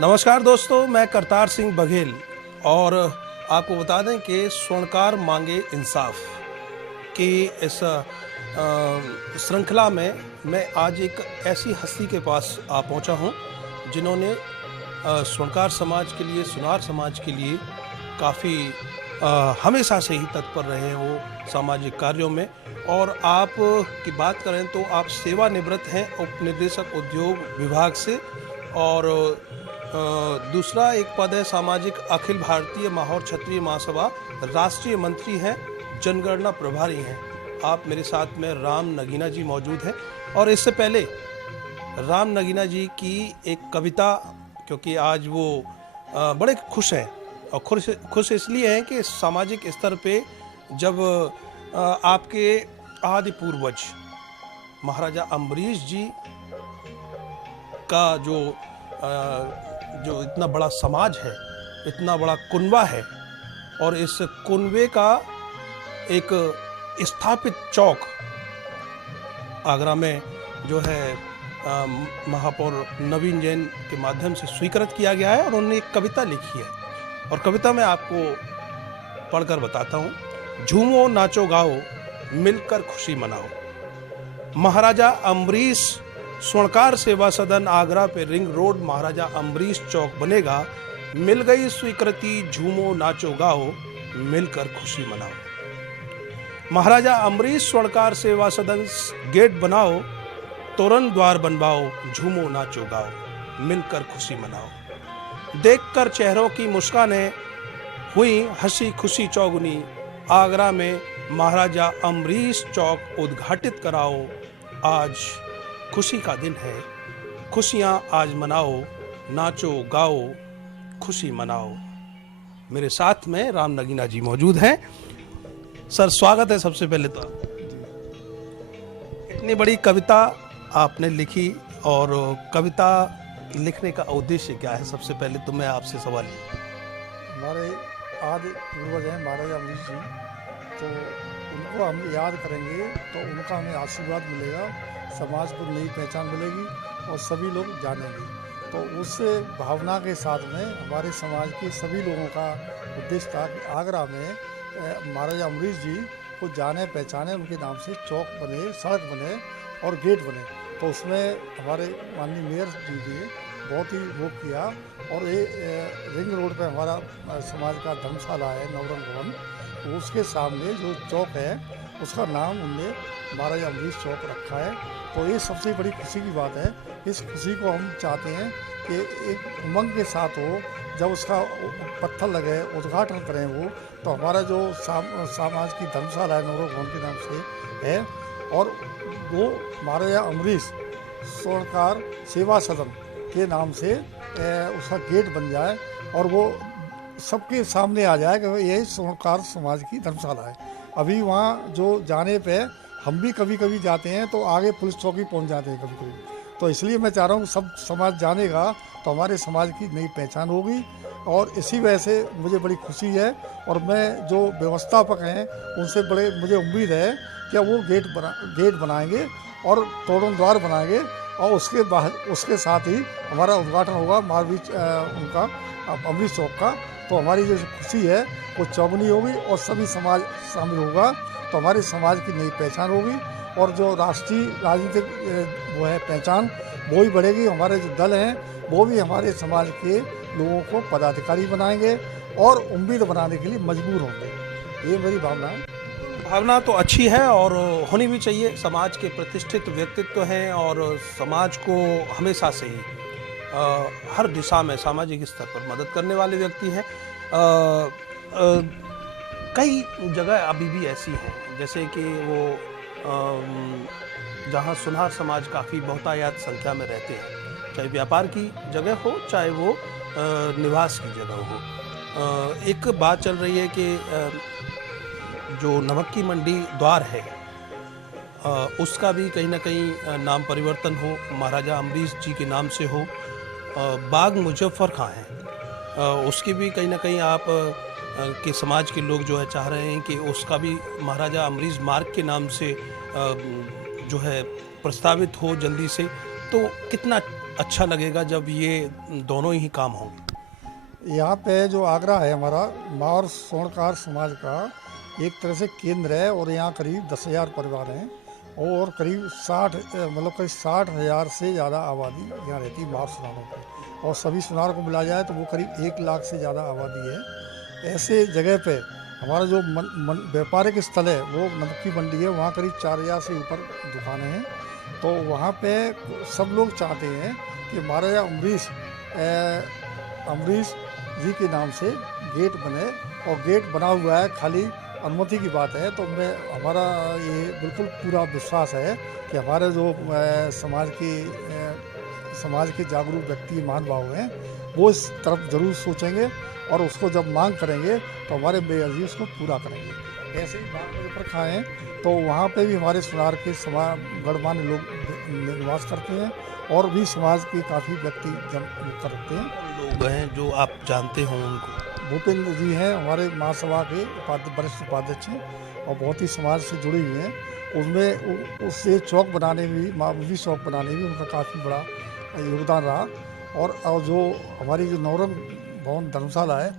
नमस्कार दोस्तों, मैं करतार सिंह बघेल और आपको बता दें कि स्वर्णकार मांगे इंसाफ की इस श्रृंखला में मैं आज एक ऐसी हस्ती के पास आ पहुंचा हूं जिन्होंने स्वर्णकार समाज के लिए, सुनार समाज के लिए काफ़ी हमेशा से ही तत्पर रहे हैं वो सामाजिक कार्यों में। और आप की बात करें तो आप सेवानिवृत्त हैं उप निर्देशक उद्योग विभाग से, और दूसरा एक पद है सामाजिक अखिल भारतीय माहौर क्षत्रिय महासभा, राष्ट्रीय मंत्री हैं, जनगणना प्रभारी हैं। आप मेरे साथ में राम नगीना जी मौजूद हैं और इससे पहले राम नगीना जी की एक कविता, क्योंकि आज वो बड़े खुश हैं और खुश इसलिए हैं कि सामाजिक स्तर पे जब आपके आदि पूर्वज महाराजा अम्बरीश जी का जो इतना बड़ा समाज है, इतना बड़ा कुनबा है, और इस कुनबे का एक स्थापित चौक आगरा में जो है महापौर नवीन जैन के माध्यम से स्वीकृत किया गया है। और उन्होंने एक कविता लिखी है और कविता मैं आपको पढ़कर बताता हूँ। झूमो नाचो गाओ मिलकर खुशी मनाओ। महाराजा अम्बरीश स्वर्णकार सेवा सदन आगरा पे रिंग रोड महाराजा अम्बरीश चौक बनेगा। मिल गई स्वीकृति, झूमो नाचो गाओ मिलकर खुशी मनाओ। महाराजा अम्बरीश स्वर्णकार सेवा सदन गेट बनाओ, तोरण द्वार बनवाओ, झूमो नाचो गाओ मिलकर खुशी मनाओ। देखकर चेहरों की मुस्कानें हुई हंसी खुशी चौगुनी। आगरा में महाराजा अम्बरीश चौक उद्घाटित कराओ। आज खुशी का दिन है, खुशियां आज मनाओ, नाचो गाओ खुशी मनाओ। मेरे साथ में राम नगीना जी मौजूद हैं। सर, स्वागत है सबसे पहले तो। इतनी बड़ी कविता आपने लिखी, और कविता लिखने का उद्देश्य क्या है? सबसे पहले तो मैं आपसे सवाल हमारे आदि पूर्वज हैं महाराजा अम्बरीश जी, तो उनको हम याद करेंगे तो उनका हमें आशीर्वाद मिलेगा, समाज को नई पहचान मिलेगी और सभी लोग जानेंगे। तो उस भावना के साथ में हमारे समाज के सभी लोगों का उद्देश्य था कि आगरा में महाराजा अम्बरीश जी को जाने पहचाने, उनके नाम से चौक बने, सड़क बने और गेट बने। तो उसमें हमारे माननीय मेयर जी ने बहुत ही वो किया। और ये रिंग रोड पे हमारा समाज का धर्मशाला है नवरंग भवन, तो उसके सामने जो चौक है उसका नाम उनने महाराजा अम्बरीश चौक रखा है। तो ये सबसे बड़ी खुशी की बात है। इस खुशी को हम चाहते हैं कि एक उमंग के साथ हो, जब उसका पत्थर लगे, उद्घाटन करें वो, तो हमारा जो समाज की धर्मशाला है नवरंग भवन के नाम से है, और वो महाराजा अम्बरीश स्वर्णकार सेवा सदन के नाम से उसका गेट बन जाए और वो सबके सामने आ जाए कि यही स्वर्णकार समाज की धर्मशाला है। अभी वहाँ जो जाने पे हम भी कभी कभी जाते हैं तो आगे पुलिस चौकी पहुँच जाते हैं कभी कभी। तो इसलिए मैं चाह रहा हूँ सब समाज जानेगा तो हमारे समाज की नई पहचान होगी, और इसी वजह से मुझे बड़ी खुशी है। और मैं जो व्यवस्थापक हैं उनसे मुझे उम्मीद है कि वो गेट बनाएंगे और तोरण द्वार बनाएंगे, और उसके साथ ही हमारा उद्घाटन होगा उनका अम्बरीश चौक का। तो हमारी जो खुशी है वो चौगुनी होगी और सभी समाज शामिल होगा, तो हमारे समाज की नई पहचान होगी। और जो राष्ट्रीय राजनीतिक वो है पहचान, वो भी बढ़ेगी। हमारे जो दल हैं वो भी हमारे समाज के लोगों को पदाधिकारी बनाएंगे और उम्मीद बनाने के लिए मजबूर होंगे। ये मेरी भावना है। भावना तो अच्छी है और होनी भी चाहिए। समाज के प्रतिष्ठित व्यक्तित्व हैं और समाज को हमेशा से ही हर दिशा में सामाजिक स्तर पर मदद करने वाले व्यक्ति हैं। कई जगह अभी भी ऐसी हैं, जैसे कि वो जहाँ सुनार समाज काफ़ी बहुतायत संख्या में रहते हैं, चाहे व्यापार की जगह हो चाहे वो निवास की जगह हो। एक बात चल रही है कि जो नमक की मंडी द्वार है उसका भी कहीं ना कहीं नाम परिवर्तन हो, महाराजा अम्बरीश जी के नाम से हो। बाग मुजफ्फर खां है, उसकी भी कहीं ना कहीं आप के समाज के लोग जो है चाह रहे हैं कि उसका भी महाराजा अम्बरीश मार्ग के नाम से जो है प्रस्तावित हो जल्दी से। तो कितना अच्छा लगेगा जब ये दोनों ही काम होंगे। यहाँ पे जो आगरा है हमारा मार स्वर्णकार समाज का एक तरह से केंद्र है और यहाँ करीब 10,000 परिवार हैं और करीब 60,000 से ज़्यादा आबादी यहाँ रहती है मार सुनारों पर, और सभी सुनारों को मिला जाए तो वो करीब 1 लाख से ज़्यादा आबादी है। ऐसे जगह पे हमारा जो व्यापारिक स्थल है वो नमक की मंडी है, वहाँ करीब 4,000 से ऊपर दुकानें हैं। तो वहाँ पे सब लोग चाहते हैं कि महाराजा अमरीश जी के नाम से गेट बने, और गेट बना हुआ है, खाली अनुमति की बात है। तो हमारा ये बिल्कुल पूरा विश्वास है कि हमारे जो समाज के जागरूक व्यक्ति महानुभाव हैं वो इस तरफ ज़रूर सोचेंगे और उसको जब मांग करेंगे तो हमारे मेयर जी उसको पूरा करेंगे। ऐसे ही बाग पर खाएँ तो वहाँ पे भी हमारे सुनार के गणमान्य लोग निवास करते हैं और भी समाज के काफ़ी व्यक्ति करते हैं। लोग हैं जो आप जानते हो उनको? भूपेंद्र जी हैं हमारे महासभा के वरिष्ठ उपाध्यक्ष हैं और बहुत ही समाज से जुड़े हुए हैं। उनमें उससे चौक बनाने में भी, महाबली चौक बनाने में उनका काफ़ी बड़ा योगदान रहा। और जो हमारी जो नवरंग भवन धर्मशाला है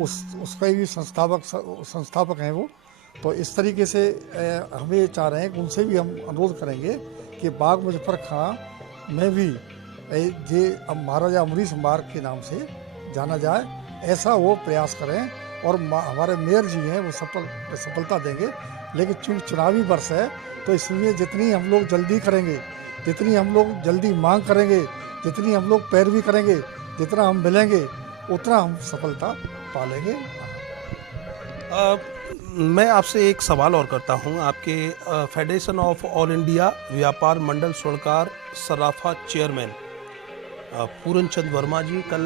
उसका भी संस्थापक हैं वो। तो इस तरीके से हम ये चाह रहे हैं कि उनसे भी हम अनुरोध करेंगे कि बाग मुजफ्फर खां में भी अब महाराजा अमरीश मार्ग के नाम से जाना जाए, ऐसा वो प्रयास करें। और हमारे मेयर जी हैं वो सफलता देंगे। लेकिन चूँकि चुनावी वर्ष है तो इसलिए जितनी हम लोग जल्दी करेंगे, जितनी हम लोग जल्दी मांग करेंगे, जितनी हम लोग पैरवी करेंगे, जितना हम मिलेंगे उतना हम सफलता पालेंगे। मैं आपसे एक सवाल और करता हूं। आपके फेडरेशन ऑफ ऑल इंडिया व्यापार मंडल स्वर्णकार सराफा चेयरमैन पूरन चंद वर्मा जी, कल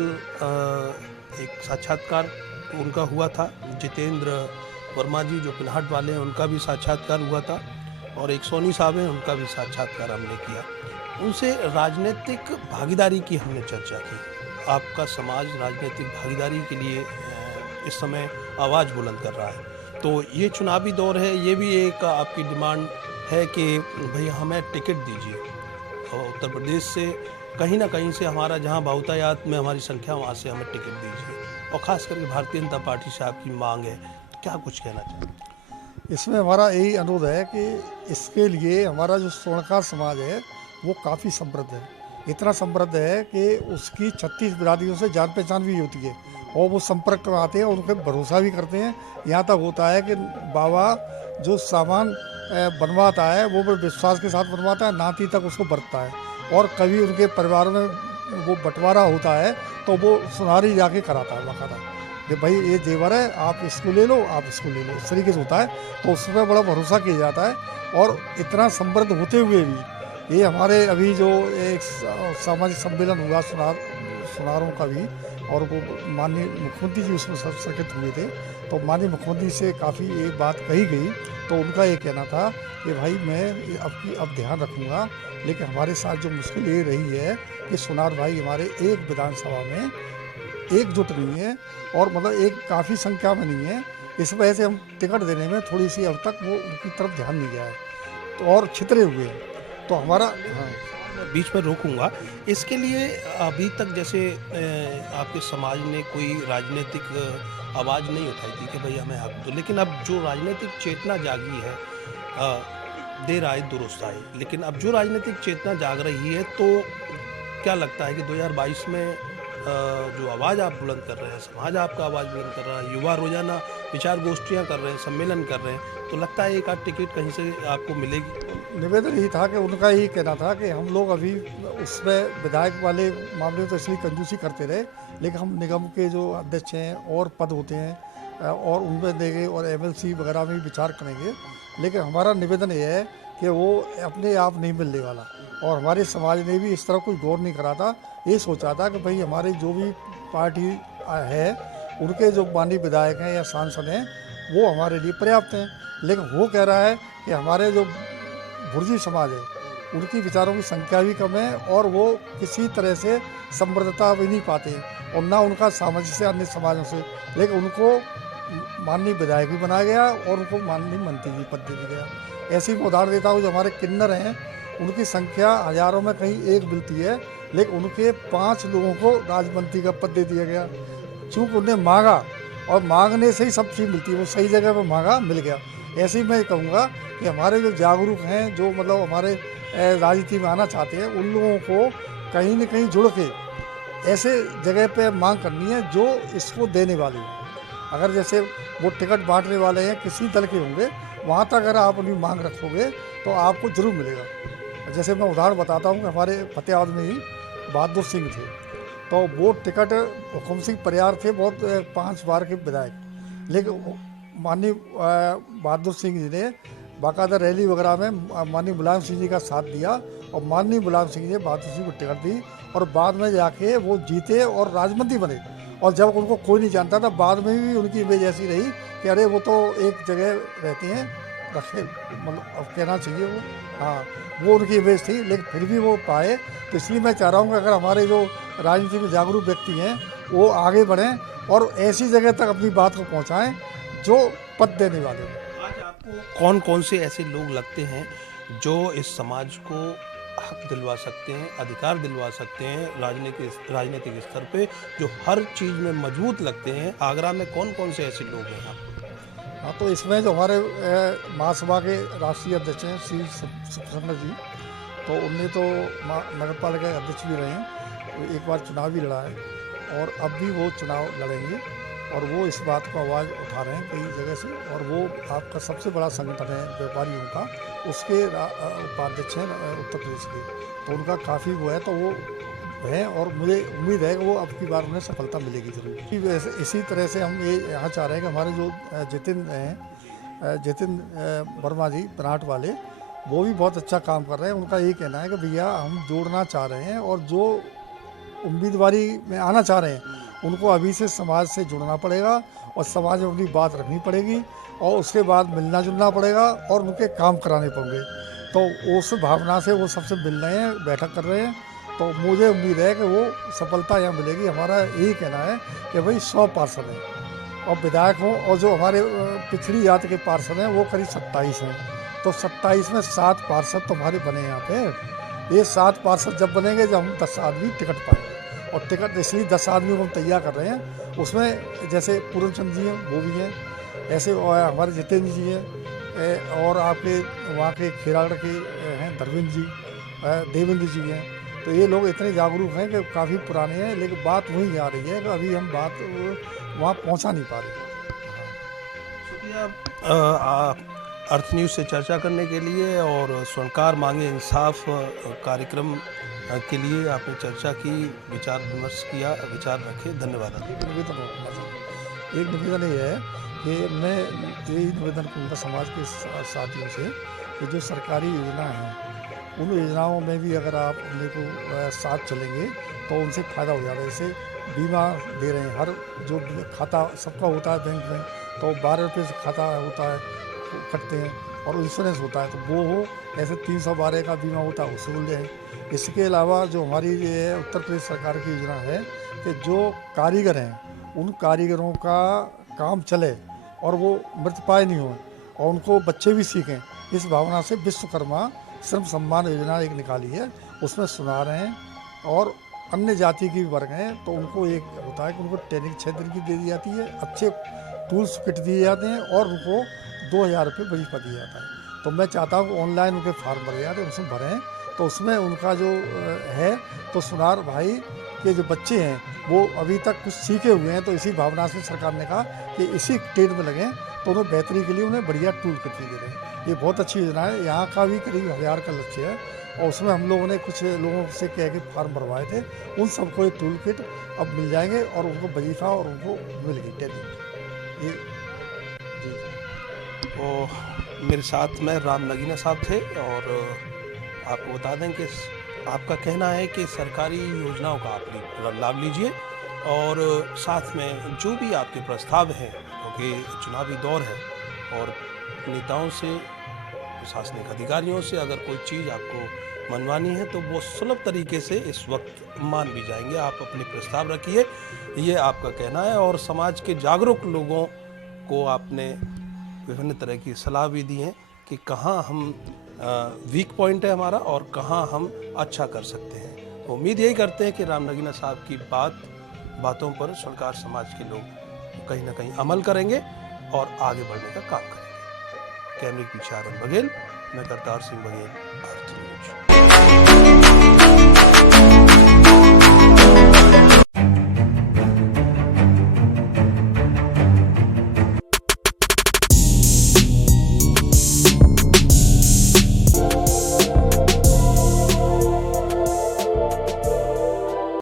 एक साक्षात्कार उनका हुआ था। जितेंद्र वर्मा जी जो पिनहट वाले हैं उनका भी साक्षात्कार हुआ था, और एक सोनी साहब हैं उनका भी साक्षात्कार हमने किया। उनसे राजनीतिक भागीदारी की हमने चर्चा की। आपका समाज राजनीतिक भागीदारी के लिए इस समय आवाज़ बुलंद कर रहा है, तो ये चुनावी दौर है, ये भी एक आपकी डिमांड है कि भैया हमें टिकट दीजिए, और उत्तर प्रदेश से कहीं ना कहीं से हमारा जहां बहुतायात में हमारी संख्या वहां से हमें टिकट दीजिए, और ख़ास करके भारतीय जनता पार्टी से आपकी मांग है, तो क्या कुछ कहना चाहते हैं? इसमें हमारा यही अनुरोध है कि इसके लिए हमारा जो स्वर्णकार समाज है वो काफ़ी समृद्ध है। इतना समृद्ध है कि उसकी 36 बिरादरियों से जान पहचान भी होती है, और वो संपर्क में आते हैं और उनके भरोसा भी करते हैं। यहाँ तक होता है कि बाबा जो सामान बनवाता है वो भी विश्वास के साथ बनवाता है, नाती तक उसको बरतता है। और कभी उनके परिवार में वो बंटवारा होता है तो वो सुनारी जाके कराता है बाकायदा कि भाई ये जेवर है, आप इसको ले लो, आप इसको ले लो, इस तरीके से होता है। तो उस पर बड़ा भरोसा किया जाता है। और इतना समृद्ध होते हुए भी ये हमारे अभी जो एक सामाजिक सम्मेलन हुआ सुनारों का भी, और वो माननीय मुख्यमंत्री जी उसमें सर्किट हुए थे, तो माननीय मुख्यमंत्री से काफ़ी एक बात कही गई। तो उनका ये कहना था कि भाई मैं अब ध्यान रखूँगा, लेकिन हमारे साथ जो मुश्किल ये रही है कि सुनार भाई हमारे एक विधानसभा में एकजुट नहीं है, और मतलब एक काफ़ी संख्या में नहीं है। इस वजह से हम टिकट देने में थोड़ी सी अब तक वो उनकी तरफ ध्यान नहीं गया है, तो और छितरे हुए हैं। तो हमारा बीच में रोकूंगा इसके लिए, अभी तक जैसे आपके समाज ने कोई राजनीतिक आवाज़ नहीं उठाई थी कि भाई हमें हक दो, लेकिन अब जो राजनीतिक चेतना जागी है, देर आए दुरुस्त आए, लेकिन अब जो राजनीतिक चेतना जाग रही है, तो क्या लगता है कि 2022 में जो आवाज़ आप बुलंद कर रहे हैं, समाज आपका आवाज़ बुलंद कर रहा है, युवा रोजाना विचार गोष्ठियाँ कर रहे हैं, सम्मेलन कर रहे हैं, तो लगता है एक आध टिकट कहीं से आपको मिलेगी? निवेदन यही था कि उनका यही कहना था कि हम लोग अभी उसमें विधायक वाले मामले तो इसलिए कंजूसी करते रहे, लेकिन हम निगम के जो अध्यक्ष हैं और पद होते हैं और उनमें देंगे, और MLC वगैरह में भी विचार करेंगे। लेकिन हमारा निवेदन ये है कि वो अपने आप नहीं मिलने वाला, और हमारे समाज ने भी इस तरह कोई गौर नहीं करा था। ये सोचा था कि भाई हमारे जो भी पार्टी है उनके जो माननीय विधायक हैं या सांसद हैं वो हमारे लिए पर्याप्त हैं। लेकिन वो कह रहा है कि हमारे जो भुर्जी समाज है उनकी विचारों की संख्या भी कम है, और वो किसी तरह से समृद्धता भी नहीं पाते, और ना उनका सामंजस्य अन्य समाजों से। लेकिन उनको माननीय विधायक भी बनाया गया और उनको माननीय मंत्री भी पद दे दिया गया। ऐसे ही मैं उदाहरण देता हूँ, जो हमारे किन्नर हैं उनकी संख्या हज़ारों में कहीं एक मिलती है, लेकिन उनके 5 लोगों को राजमंत्री का पद दे दिया गया, चूँकि उन्हें मांगा और मांगने से ही सब चीज़ मिलती है, वो सही जगह पर मांगा, मिल गया। ऐसे ही मैं कहूँगा कि हमारे जो जागरूक हैं, जो मतलब हमारे राजनीति में आना चाहते हैं, उन लोगों को कहीं न कहीं जुड़ के ऐसे जगह पे मांग करनी है जो इसको देने वाले हैं। अगर जैसे वो टिकट बांटने वाले हैं किसी दल के होंगे, वहाँ तक अगर आप अपनी मांग रखोगे तो आपको जरूर मिलेगा। जैसे मैं उदाहरण बताता हूँ कि हमारे फतेहाबाद में ही बहादुर सिंह थे, तो वो टिकट हुकुम सिंह परियार थे, बहुत 5 बार के विधायक, लेकिन माननीय बहादुर सिंह जी ने बाकायदा रैली वगैरह में माननीय मुलायम सिंह जी का साथ दिया और माननीय मुलायम सिंह जी ने बहादुर सिंह को टिकट दी और बाद में जाके वो जीते और राजमंत्री बने। और जब उनको कोई नहीं जानता था, बाद में भी उनकी इमेज ऐसी रही कि अरे वो तो एक जगह रहते हैं, रखे मतलब अब कहना चाहिए वो, हाँ वो उनकी इमेज थी, लेकिन फिर भी वो पाए। तो इसलिए मैं चाह रहा हूँ कि अगर हमारे जो राजनीति में जागरूक व्यक्ति हैं वो आगे बढ़ें और ऐसी जगह तक अपनी बात को पहुँचाएँ जो पद देने वाले हों। आज आपको कौन कौन से ऐसे लोग लगते हैं जो इस समाज को हक दिलवा सकते हैं, अधिकार दिलवा सकते हैं राजनीतिक स्तर पे, जो हर चीज़ में मजबूत लगते हैं? आगरा में कौन कौन से ऐसे लोग हैं आपको? हाँ, तो इसमें जो हमारे महासभा के राष्ट्रीय अध्यक्ष हैं श्री सुप्रसन्न जी, तो उनने तो नगर पालिका के अध्यक्ष भी रहे हैं, तो एक बार चुनाव भी लड़ा है और अब भी वो चुनाव लड़ेंगे और वो इस बात को आवाज़ उठा रहे हैं कई जगह से। और वो आपका सबसे बड़ा संगठन है व्यापारियों का, उसके उपाध्यक्ष हैं उत्तर प्रदेश के, तो उनका काफ़ी वो है, तो वो हैं और मुझे उम्मीद है कि वो अब की बार उन्हें सफलता मिलेगी जरूर। वैसे इसी तरह से हम ये यहाँ चाह रहे हैं कि हमारे जो जितिन वर्मा जी बनाट वाले, वो भी बहुत अच्छा काम कर रहे हैं। उनका ये कहना है कि भैया हम जोड़ना चाह रहे हैं और जो उम्मीदवारी में आना चाह रहे हैं उनको अभी से समाज से जुड़ना पड़ेगा और समाज में अपनी बात रखनी पड़ेगी और उसके बाद मिलना जुलना पड़ेगा और उनके काम कराने पड़ेंगे। तो उस भावना से वो सबसे मिल रहे हैं, बैठक कर रहे हैं, तो मुझे उम्मीद है कि वो सफलता यहाँ मिलेगी। हमारा यही कहना है कि भाई 100 पार्षद हैं और विधायक हों, और जो हमारे पिछड़ी जाति के पार्षद हैं वो करीब 27 हैं, तो 27 में 7 पार्षद तो हमारे बने यहाँ पे। ये 7 पार्षद जब बनेंगे जब हम 10 आदमी टिकट पाएंगे, और टिकट इसलिए 10 आदमी को हम तैयार कर रहे हैं। उसमें जैसे पूरन चंद जी हैं वो भी हैं, ऐसे हमारे जितेंद्र जी हैं और आपके वहाँ के खेराड़ के हैं धर्मेंद्र जी, देवेंद्र जी हैं। तो ये लोग इतने जागरूक हैं कि काफ़ी पुराने हैं, लेकिन बात वहीं आ रही है कि अभी हम बात वहाँ पहुँचा नहीं पा रहे। शुक्रिया अर्थ न्यूज़ से चर्चा करने के लिए और स्वर्णकार मांगे इंसाफ कार्यक्रम के लिए आपने चर्चा की, विचार विमर्श किया, विचार रखे। धन्यवाद। एक निवेदन ये है कि मैं यही निवेदन करूँगा समाज के साथियों से कि जो सरकारी योजना है उन योजनाओं में भी अगर आप मेरे को साथ चलेंगे तो उनसे फ़ायदा हो जाएगा। जैसे बीमा दे रहे हैं, हर जो खाता सबका होता है बैंक में, तो 12 रुपये से खाता होता है, कटते हैं, और इंश्योरेंस होता है तो वो हो, ऐसे 312 का बीमा होता है उससे बोल जाए। इसके अलावा जो हमारी ये उत्तर प्रदेश सरकार की योजना है कि जो कारीगर हैं उन कारीगरों का काम चले और वो मृतपाय नहीं हो और उनको बच्चे भी सीखें, इस भावना से विश्वकर्मा श्रम सम्मान योजना एक निकाली है, उसमें सुना रहे हैं। और अन्य जाति की वर्ग हैं तो उनको एक होता है कि उनको ट्रेनिंग 6 दिन की दे दी जाती है, अच्छे टूल्स किट दिए जाते हैं और उनको 2000 रुपये वजीफा दिया जाता है। तो मैं चाहता हूँ कि ऑनलाइन उनके फार्म भरे जाते हैं, उसमें भरें, तो उसमें उनका जो है तो सुनार भाई के जो बच्चे हैं वो अभी तक कुछ सीखे हुए हैं, तो इसी भावना से सरकार ने कहा कि इसी ट्रेड में लगें, तो उन्हें बेहतरी के लिए उन्हें बढ़िया टूल किट दे रहे हैं। ये बहुत अच्छी योजना है। यहाँ का भी करीब 1000 का लक्ष्य है और उसमें हम लोगों ने कुछ लोगों से कह के फार्म भरवाए थे, उन सबको ये टूल किट अब मिल जाएंगे और उनको वजीफा और उनको मिल गई ट्रेनिंग। ये जी। तो मेरे साथ में राम नगीना साहब थे और आपको बता दें कि आपका कहना है कि सरकारी योजनाओं का आप लाभ लीजिए और साथ में जो भी आपके प्रस्ताव हैं, क्योंकि चुनावी दौर है और नेताओं से, प्रशासनिक अधिकारियों से अगर कोई चीज़ आपको मनवानी है तो वो सुलभ तरीके से इस वक्त मान भी जाएंगे। आप अपने प्रस्ताव रखिए, ये आपका कहना है। और समाज के जागरूक लोगों को आपने विभिन्न तरह की सलाह भी दी है कि कहाँ हम वीक पॉइंट है हमारा और कहाँ हम अच्छा कर सकते हैं। उम्मीद यही करते हैं कि राम नगीना साहब की बातों पर सरकार समाज के लोग कहीं ना कहीं अमल करेंगे और आगे बढ़ने का काम करेंगे। कैमरे के पीछे आर्यन बघेल, मैं करतार सिंह बघेल, भारत न्यूज।